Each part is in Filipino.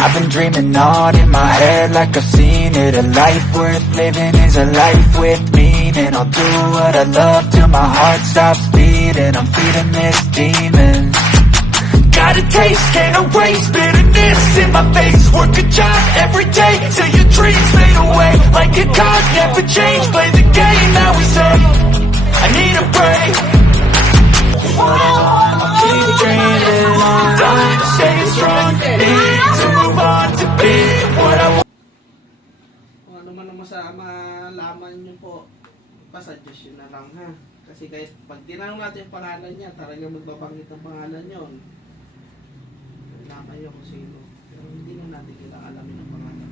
I've been dreaming on in my head like I've seen it. A life worth living is a life with meaning. I'll do what I love till my heart stops beating. I'm feeding this demon. Got a taste, can't erase bitterness in my face. Work a job every day till your dreams fade away. Like a card, never change, play the game that we say. I need a break. I'll keep dreaming on. Time to stay strong. Need to move on to be what I want. Kung ano man ang malaman nyo po, pasadjust yun na lang ha. Kasi guys, pag tinanong natin yung pangalan niya, talagang magbabanggit ang pangalan nyo. Nalaman nyo kung sino. Pero hindi na natin kailangan alamin ang pangalan.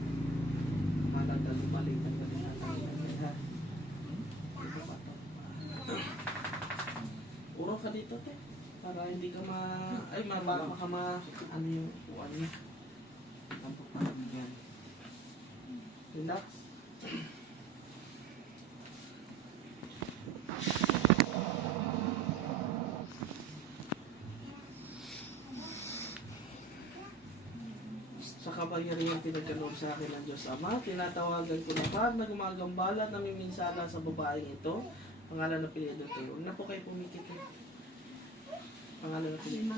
Malaga lumalik ang ganyan natin ha. Ito pa to. Uro ka dito te. Para hindi ka ano yung upuan niya. Tampok pa kami yan. Relax. Sa kapangyarihan pinagkaloob sa akin ng Diyos Ama, tinatawagan ko na pag nagumagambala at namiminsala sa babaeng ito, pangalan na pinili ko. Huwag na po kayo pumikit eh. Pangalan na pinili.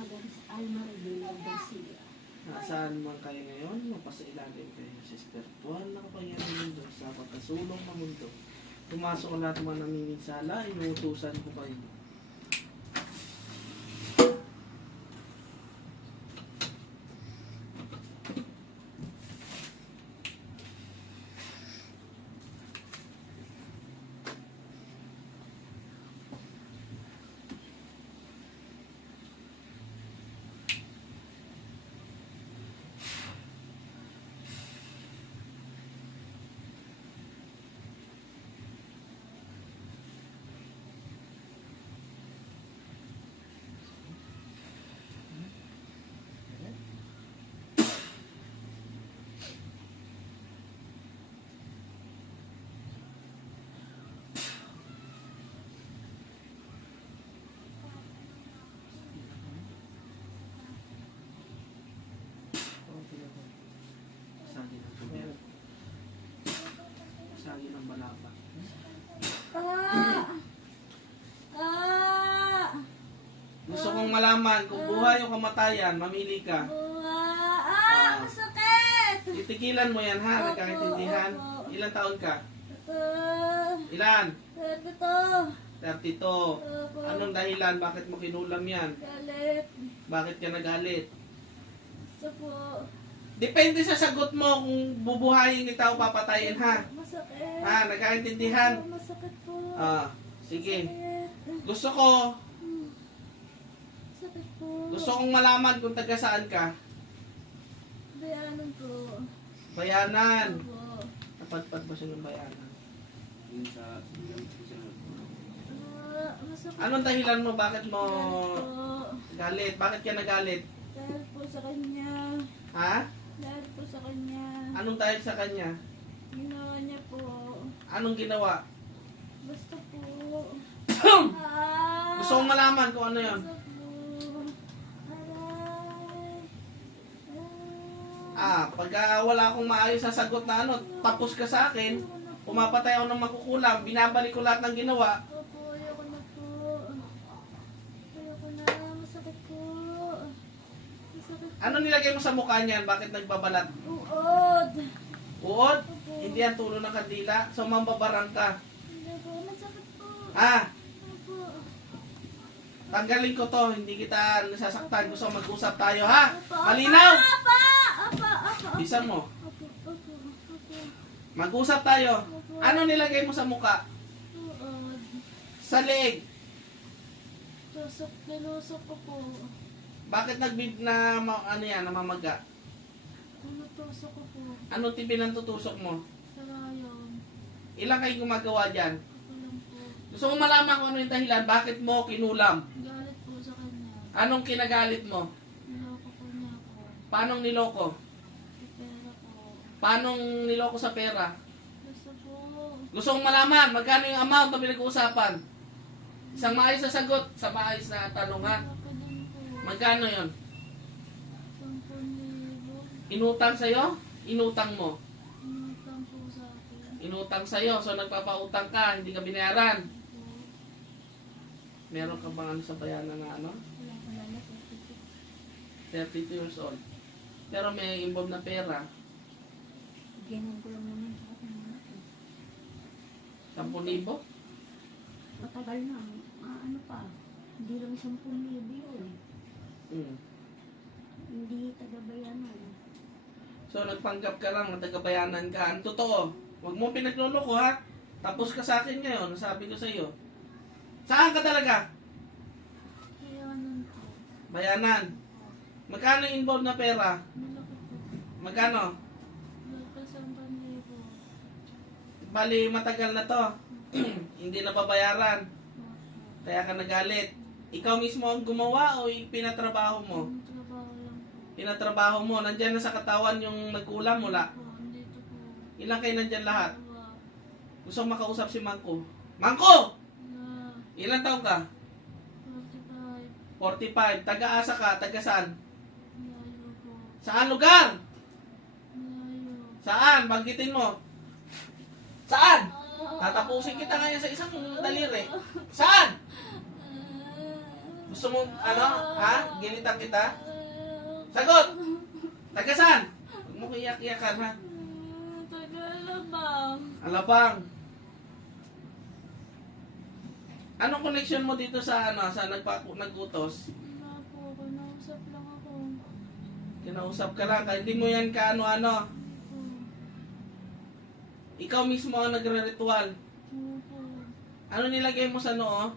Nasaan man kayo ngayon, mapasailalim kayo sa spiritual na kapangyarihan ng Diyos sa pagkasulong ng mundo. Pumasok ang lahat man namiminsala, inuutusan ko kayo. Sagi ng balaba. Gusto kong malaman kung buhay o kamatayan, mamili ka. Masakit! Titigilan mo yan ha, nagkakaintindihan. Ilang taon ka? Ilan? 32. Anong dahilan? Bakit mo kinulam yan? Galit. Bakit ka nagalit? Gusto po. Depende sa sagot mo kung bubuhayin kita o papatayin ha. Masakit. Ha, nagkakaintindihan? Masakit po. Sige. Masakit. Gusto ko, Masakit po. gusto kong malaman kung taga saan ka. Bayanan po. Bayanan. Po. Napadpad ba siya ng bayanan? Masakit. Anong dahilan mo? Bakit mo Galit po. galit? Bakit ka nagalit? Dahil po sa kanya. Ha? Dahil po sa kanya. Anong dahil sa kanya? Ginawa niya po. Anong ginawa? Basta po. Gusto kong malaman kung ano yon. Basta po. Pag wala akong maayos na sagot na ano, tapos ka sa akin, pumapatay ako ng makukulam, binabalik ko lahat ng ginawa. Opo, ayoko na po. Ayoko na. Masakit po. Masakit po. Ano nilagay mo sa mukha niyan? Bakit nagbabalat? Uod. Uod? Opo. Hindi yan tulo ng kandila. So mambabarang ka. Hindi po. Masakit po. Opo. Tanggalin ko to. Hindi kita nasasaktan. Gusto mag-usap tayo ha? Opo. Malinaw! Opo. Opo. Opo. Bisan mo. Opo. Opo. Opo. Mag-usap tayo. Ano nilagay mo sa mukha? Uod. Sa leeg. Tusok. Nilusok ko po. Bakit namamaga? Tusok ko po. Anong tipi ng tutusok mo? Sa rayon. Ilang kayo gumagawa dyan? Ako lang po. Gusto ko malaman kung ano yung dahilan. Bakit mo kinulam? Galit po sa kanya. Anong kinagalit mo? Niloko po niya ako. Paanong niloko? Sa pera po. Paanong niloko sa pera? Basta po. Gusto kong malaman, magkano yung amount na pinag-uusapan? Isang maayos na sagot sa maayos na talungan. Ako din po. Magkano yon? 10,000 Inutang sa'yo? Inutang mo? Inutang po sa akin. Inutang sa'yo, so nagpapautang ka, hindi ka binayaran. Po. Meron ka bang ano sa bayanan na ano? Wala ko na lang. 32 years old. Pero may involved na pera. Ganun ko lang naman sa akin. 10,000? Matagal na. Ano pa? Hindi lang 10,000 yun. Hmm. Hindi tagabayanan. So nagpanggap ka lang, natagabayanan ka. Ang totoo, huwag mo pinagluloko ha. Tapos ka sa akin ngayon, sabi ko sa iyo. Saan ka talaga? Bayanan po. Bayanan. Magkano yung involved na pera? Malaki po. Magkano? Malaki 10,000. Bali, matagal na to. Hindi na babayaran. Kaya ka nagalit. Ikaw mismo ang gumawa o pinatrabaho mo? Ang trabaho lang po. Pinatrabaho mo. Nandyan na sa katawan yung nagkulang mula. Po, andito po. Ilang kayo nandyan lahat? Dalawa. Gusto mo makausap si Mangko? Mangko! Na. Ilang taon ka? 45. 45. Taga-asa ka? Taga saan? Malayo po. Saan lugar? Malayo. Saan? Banggitin mo. Saan? Tatapusin kita ngayon sa isang daliri. Saan? Gusto mo, ano? Ha? Ginitan kita? Sagot! Taga saan? Huwag mo iyak-iyakan, ha? Tagalabang. Alabang. Anong connection mo dito sa ano, sa nagutos? Wala po, kinausap lang ako. Kinausap ka lang, kaya hindi mo yan kaano-ano. Po. Ikaw mismo ang nagre-ritual. Opo. Ano nilagay mo sa noo?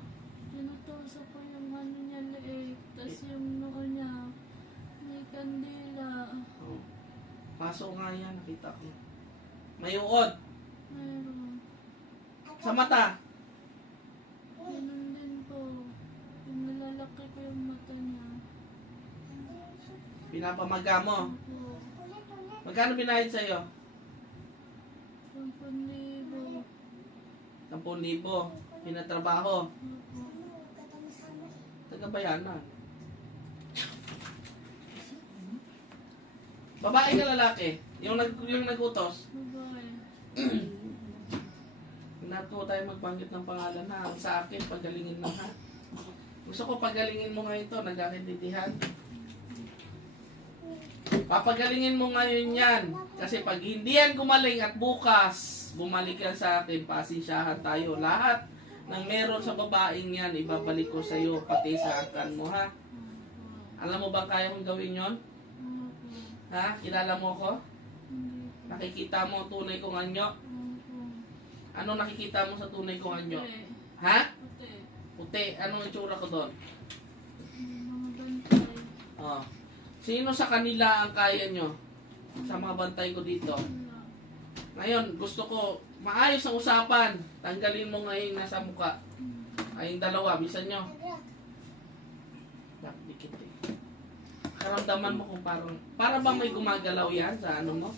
Tinutusok ko yung ano niya leeg. Tapos yung noo niya. May kandila. Oh. Paso nga yan, nakita ko. May uod. Mayroon. Sa mata. Ganun din po. Yung nalalaki ko yung mata niya. Pinapamaga mo. Opo. Magkano binayad sa'yo? 10,000. 10,000. Pinatrabaho. Opo. Tagabayanan. Babae ka lalaki? Yung nagutos? Babae. Nato tayo magbanggit ng pangalan ha. Ang sa akin, pagalingin lang ha. Gusto ko pagalingin mo ngayon to, nagkakintindihan. Papagalingin mo ngayon yan. Kasi pag hindi yan gumaling at bukas, bumalik yan sa akin, pasensyahan tayo. Lahat ng meron sa babaeng yan, ibabalik ko sa iyo, pati sa akan mo ha. Alam mo ba kaya kong gawin yon? Opo. Ha? Kilala mo ko? Hindi. Nakikita mo ang tunay kong anyo? Opo. Ano nakikita mo sa tunay kong anyo? Puti. Ha? Puti. Puti. Anong itsura ko doon? Mga bantay. Oh. Sino sa kanila ang kaya nyo? Sa mga bantay ko dito. Wala. Ngayon, gusto ko, maayos ang usapan. Tanggalin mo ngayon nasa muka. Ay, yung dalawa, bisan nyo. Dikit eh. Karamdaman mo kung para bang may gumagalaw yan sa ano mo?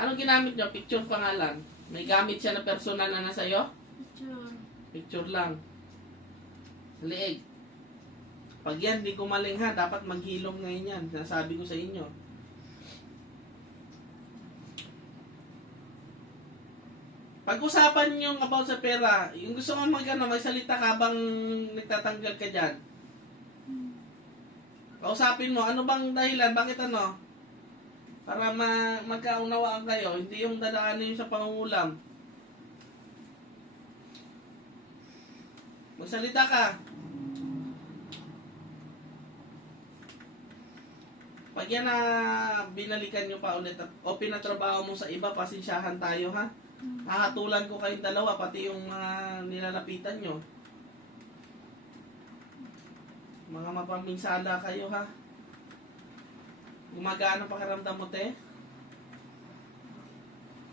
Anong ginamit nyo? Picture pangalan. May gamit siya na personal na nasa iyo? Picture. Picture lang. Sa liig. Pag yan, di gumaling ha, dapat maghilom ngayon yan. Sinasabi ko sa inyo. Pag-usapan yung about sa pera, yung gusto mo magsalita ka habang nagtatanggal ka dyan. Kausapin mo, ano bang dahilan? Bakit ano? Para magkaunawaan kayo, hindi yung dadaanin yung sa pangungulam. Magsalita ka. Pag yan na binalikan nyo pa ulit o pinatrabaho mo sa iba, pasensyahan tayo ha. Hahatulan ko kayong dalawa, pati yung nilalapitan nyo. Mga mapaminsala kayo ha. Gumagana pakiramdam mo te?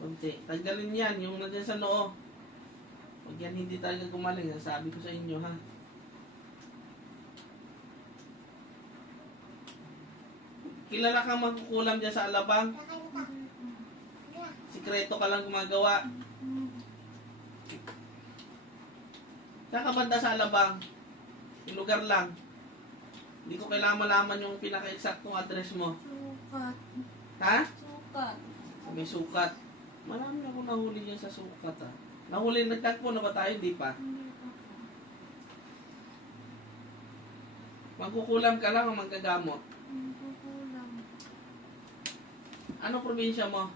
Kunti. Tanggalin yan, yung nandiyan sa noo. Pag yan hindi talaga gumaling, sabi ko sa inyo ha. Kilala kang magkukulam dyan sa alabang? Sikreto ka lang gumagawa. Saan ka banda sa alabang? Yung lugar lang. Hindi ko kailangan malaman yung pinaka-eksaktong address mo. Sukat. Ha? Sukat. May sukat. Marami ako nahuli dyan sa sukat ah. Nahuli, nagtagpo na ba tayo? Hindi pa. Hindi pa. Magkukulam ka lang o magkagamot. Kukulang. Ano probinsya mo?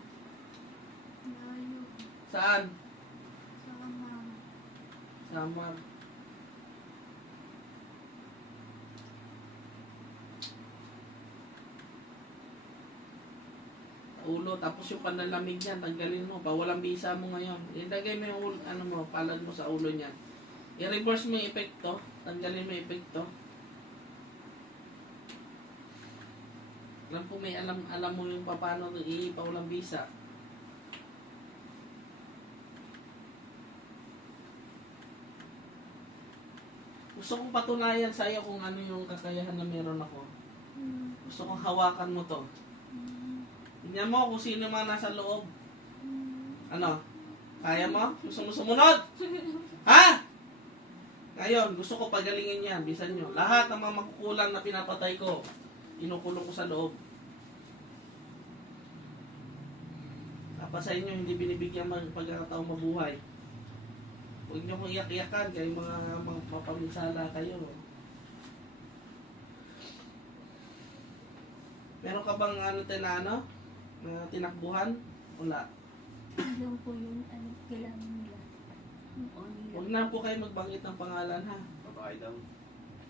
Layo. Saan? Sa kamang. Samar. Ulo, tapos yung panlalamig niyan, tanggalin mo, pawalang bisa mo ngayon. Ilagay mo yung ano mo, palad mo sa ulo niyan. I-reverse mo yung epekto, tanggalin mo yung epekto. Alam po may alam mo yung paano ipawalang bisa. Gusto kong patunayan sa iyo kung ano yung kakayahan na meron ako. Gusto kong hawakan mo to. Tingnan mo kung sino man nasa loob. Ano? Kaya mo? Gusto mo sumunod? Ha? Ngayon, gusto ko pagalingin yan. Bisan nyo. Lahat ng mga makukulang na pinapatay ko, inukulong ko sa loob. Tapos sa inyo, hindi binibigyan pagkakataong mabuhay. Huwag nyo kong iyak-iyakan, kayo mga mapaminsala kayo. Meron ka bang ano? Tinakbuhan? Wala. Alam ko yun, ano kailangan nila. Ano nila. Huwag na po kayo magbanggit ng pangalan ha. Babae daw.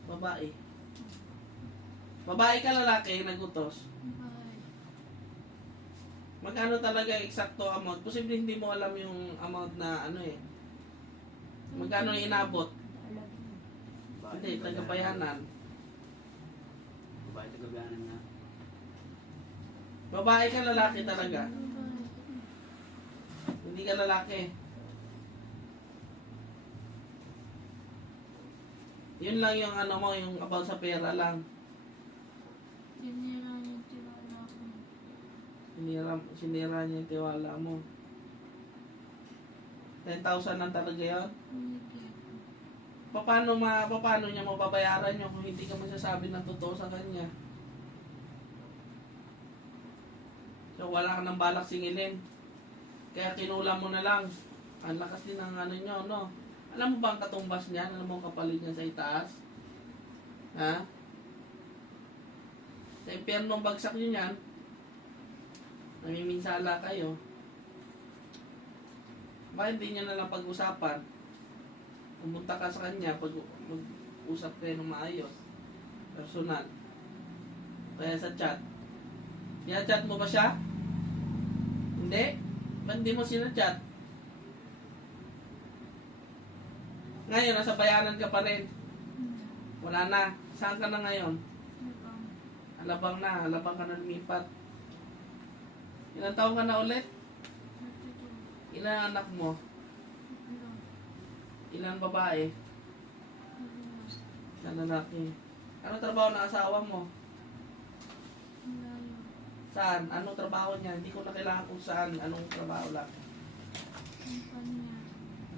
Babae. Babae ka lalaki, nagutos. Bye. Magkano talaga yung eksakto amount? Posible hindi mo alam yung amount na ano eh. Magkano yung inabot? Alam mo. Hindi, tagabayanan. Babae tagabayanan na. Babae ka lalaki talaga. Bye. Hindi ka lalaki. Yun lang yung ano mo, yung about sa pera lang. Sinira niya yung tiwala ko. Sinira niya yung tiwala mo. 10,000 lang talaga yun. Hindi. Paano niya mababayaran nyo kung hindi ka magsasabi ng totoo sa kanya? So wala ka ng balak singilin. Kaya kinulam mo na lang. Ang lakas din ng ano nyo, no? Alam mo ba ang katumbas niyan? Alam mo ang kapalit niya sa itaas? Ha? Sa impyernong bagsak nyo niyan, namiminsala kayo. Bakit hindi nyo na lang pag-usapan? Pumunta ka sa kanya, pag-usap kayo ng maayos. Personal. Kaya sa chat. I-chat mo ba siya? Hindi? Ba't hindi mo sinachat? Ngayon, nasa bayanan ka pa rin. Wala na. Saan ka na ngayon? Alabang na. Alabang ka na lumipat. Ilang taon ka na ulit? Ilang anak mo? Ilang babae? Ilang lalaki? Ano trabaho ng asawa mo? Saan? Anong trabaho niya? Hindi ko na kailangan kung saan. Anong trabaho lang? Kumpanya.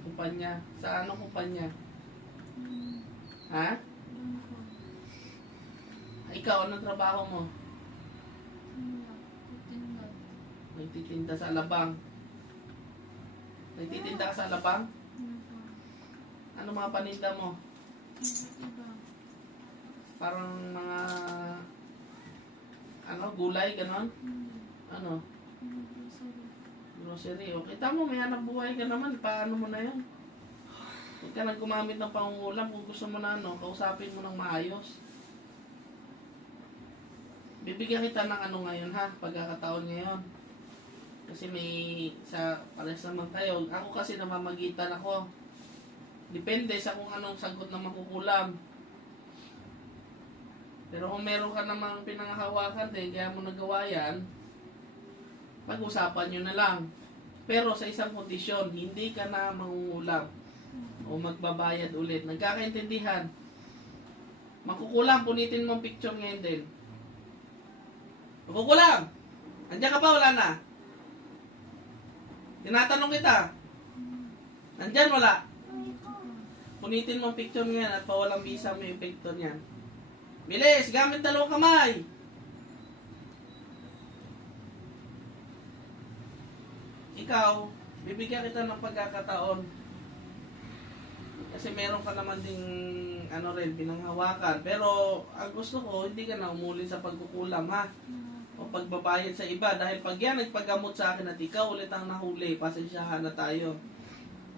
Kumpanya. Sa anong kumpanya? Ha? Bangko. Ikaw, anong trabaho mo? Titindag. Nagtitinda sa Alabang. Nagtitinda ka sa Alabang? Ano mga paninda mo? Iba. Parang mga gulay, ganon? Ano? Grocery. O, kita mo, may hanap buhay ka naman. Paano mo na yun? Huwag ka nang gumamit ng pangungulam kung gusto mo na kausapin mo ng maayos. Bibigyan kita ng ngayon ha, pagkakataon ngayon. Kasi pares naman tayo. Ako kasi namamagitan ako. Depende sa kung anong sagot na makukulam. Pero kung meron ka namang pinanghahawakan kaya mo nagawa yan, pag-usapan nyo na lang. Pero sa isang kondisyon, hindi ka na mangungulam o magbabayad ulit. Nagkakaintindihan. Makukulam, punitin mo ang picture ngayon din. Makukulam! Andiyan ka pa, wala na? Tinatanong kita. Nandyan, wala? Punitin mo ang picture ngayon at pawalang visa mo yung picture niyan. Bilis, gamit dalawang kamay. Ikaw, bibigyan kita ng pagkakataon. Kasi meron ka naman ding ano rin, pinanghawakan. Pero ang gusto ko, hindi ka na umuli sa pagkukulam ha. O pagbabayad sa iba. Dahil pag yan nagpagamot sa akin at ikaw ulit ang nahuli, pasensyahan na tayo.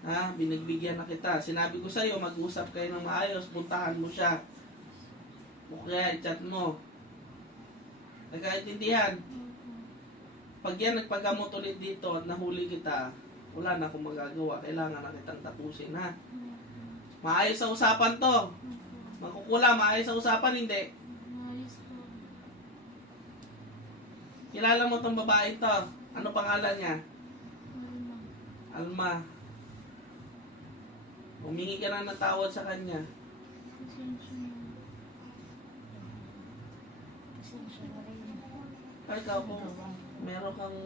Ha, binagbigyan na kita. Sinabi ko sa iyo, mag-usap kayo ng maayos, puntahan mo siya. O kaya i-chat mo. Nagkaintindihan? Pag yan nagpagamot ulit dito at nahuli kita, wala na akong magagawa. Kailangan na kitang tapusin ha. Maayos sa usapan to. Makukula, maayos sa usapan, hindi. Ayos po. Kilala mo tong babae to. Ano pangalan niya? Alma. Alma. Humingi ka na ng tawad sa kanya. Pasensya na. Pasensya na rin. Kahit ikaw kung meron kang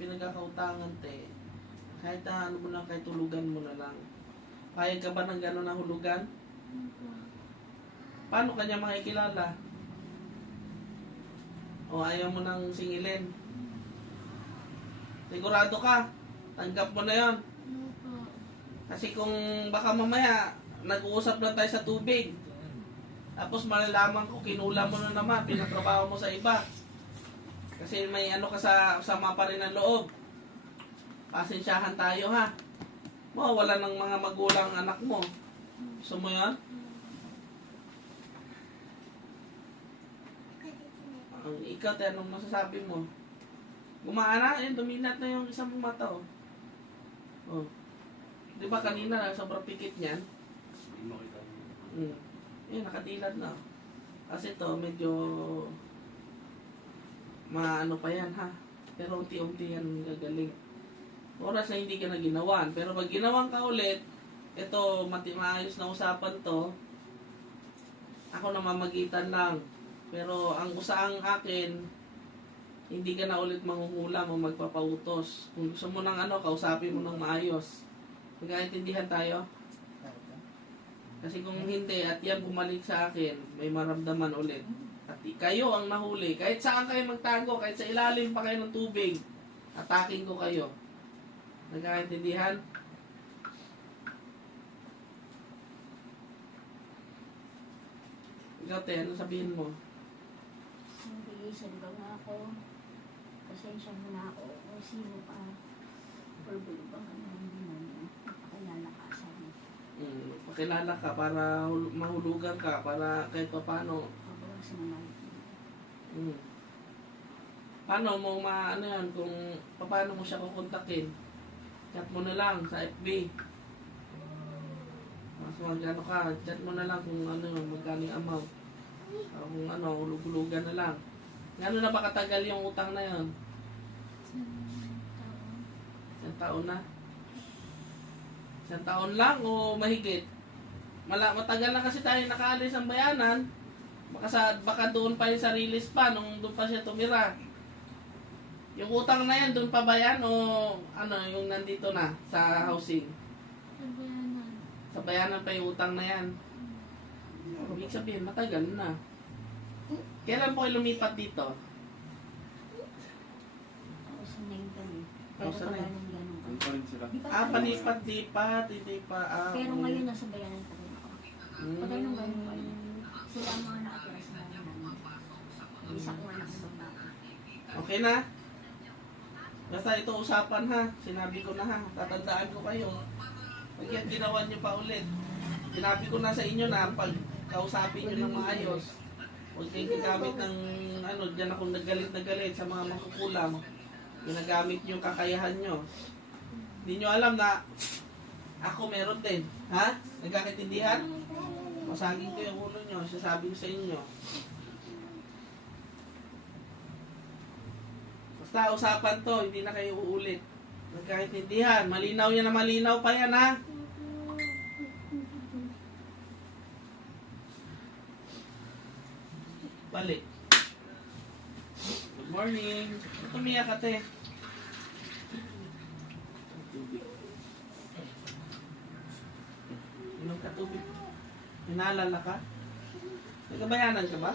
pinagkakautangan, te, kahit ano mo lang, kahit tulugan mo na lang. Payag ka ba ng gano'n na hulugan? Opo. Paano kanya makikilala? O ayaw mo nang singilin? Sigurado ka? Tanggap mo na yon. Opo. Kasi kung baka mamaya, nag-uusap na tayo sa tubig. Tapos malalaman ko, kinula mo na naman, pinatrabaho mo sa iba. Kasi may ano ka sa sama pa rin ang loob. Pasensyahan tayo ha. Mawawala ng mga magulang anak mo. Gusto mo yan? Ang ikaw, anong masasabi mo? Gumaan na, duminat na yung isang mata oh. Oh. Di ba kanina, sobrang pikit niyan? Nakadilat na. Kasi to, medyo maano pa yan ha. Pero unti-unti yan gagaling. Oras na hindi ka na ginawan. Pero pag ginawan ka ulit, ito, maayos na usapan to. Ako na mamagitan lang. Pero ang usaang akin, hindi ka na ulit manghuhula o magpapautos. Kung gusto mo ng ano, kausapin mo ng maayos. Magkaintindihan tayo? Kasi kung hindi, at yan bumalik sa akin, may maramdaman ulit. At kayo ang nahuli. Kahit saan kayo magtago, kahit sa ilalim pa kayo ng tubig, ataking ko kayo. Nagkakaintindihan? Ikaw, te, ano sabihin mo? Nagbigisan ba nga ako? Pasensya mo na ako. O sino pa? Purbulo ba ka naman din napakilala ka sa amin. Pakilala ka para mahulugan ka, para kahit pa paano. Pabawasan naman. Paano mo ano yan, kung paano mo siya kukontakin? Chat mo na lang sa FB. Mas magkano ka, chat mo na lang kung ano, magkano yung amount. O kung ano, hulug-hulugan na lang. Gano'n na ba katagal yung utang na yun? Isang taon na? Isang taon lang o mahigit? Matagal na kasi tayo nakaalis ang bayanan. Baka doon pa yung sa release pa, nung doon pa siya tumira. Yung utang na yan, doon pa ba yan o ano, yung nandito na sa housing? Sabayanan. Sa bayanan pa yung utang na yan. Ibig sabihin, matagal na. Kailan po kayo lumipat dito? Ako sanay ganun. Ako sanay. Ganun. Palipat-lipat, hindi pa. Pero ngayon nasa bayanan pa rin ako. Pag ganun ganun pa rin. Sila ang mga nakatira sa bayanan namin. Isa ko anak ng bata. Okay na? Basta ito usapan ha. Sinabi ko na ha. Tatandaan ko kayo. Pag yan ginawa nyo pa ulit. Sinabi ko na sa inyo na pag kausapin nyo ng maayos. Huwag kayong gagamit ng ano, dyan akong nagalit sa mga makukulam. Ginagamit nyo yung kakayahan nyo. Hindi nyo alam na ako meron din. Ha? Nagkakaintindihan? Masagin ko yung ulo nyo. Sasabi ko sa inyo. Basta usapan to, hindi na kayo uulit. Nagkakaintindihan. Malinaw yan na malinaw pa yan ha. Balik. Good morning. Tumiyak ka, te. Tubig. Inom ka tubig. Hinalala ka? Tagabayanan ka ba?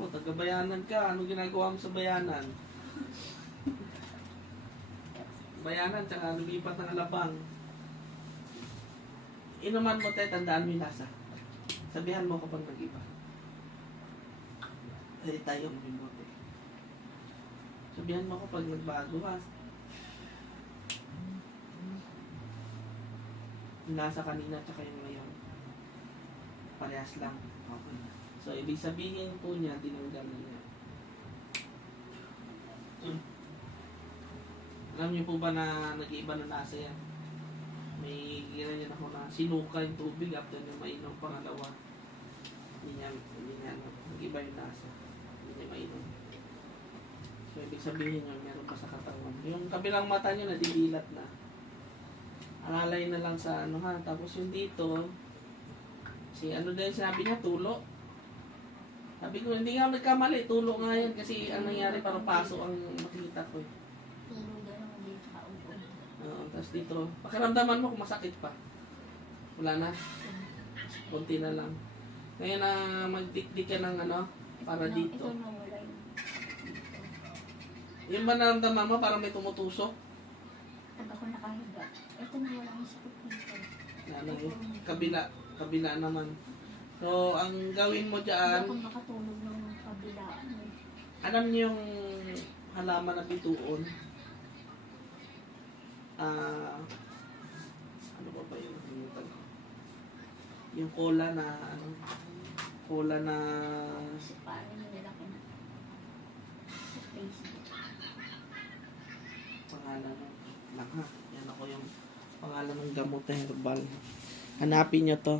O, tagabayanan ka. Ano ginagawa mo sa bayanan? Bayanan, tsaka lumipat ng alabang. Inuman mo tayo, tandaan mo yung lasa. Sabihan mo kapag nag-iba. Pwede tayo mag-ibote. Sabihan mo kapag nagbago ha. Yung lasa kanina tsaka yung ngayon. Parehas lang. Okay. So, ibig sabihin po niya, tinanggal na niya. Alam niyo po ba na nag-iiba na lasa yan? May ginanyan ako na sinuka yung tubig after niya mainom pangalawa. Hindi niya, nag-iba yung lasa. Hindi niya mainom. So, ibig sabihin niya, meron pa sa katawan. Yung kabilang mata niya, nadidilat na. Alalay na lang sa ano ha. Tapos yung dito, ano din sinabi niya, tulo. Sabi ko, hindi nga nagkamali, tulo nga yan. Kasi ang nangyari, parang paso ang makikita ko eh. Tulog daw naman dito sa upo. Tapos dito, pakiramdaman mo kung masakit pa. Wala na. Kunti na lang. Ngayon na magdikdik ka ng ano, para dito. Ito na wala yung Yung ba naramdaman mo parang may tumutusok? pag ako nakahiga. Ito na wala yung sakit dito. Ano yun? Kabila naman. So, ang gawin mo Hindi dyan, ako makatulog ng kabila. alam niyo yung halaman na bituon? Ano ba yun? Nakalimutan ko. Yung cola na, Kasi paano nilalaki na. Sa Facebook. pangalan ng, yan ako yung pangalan ng gamot na herbal. Hanapin niyo to.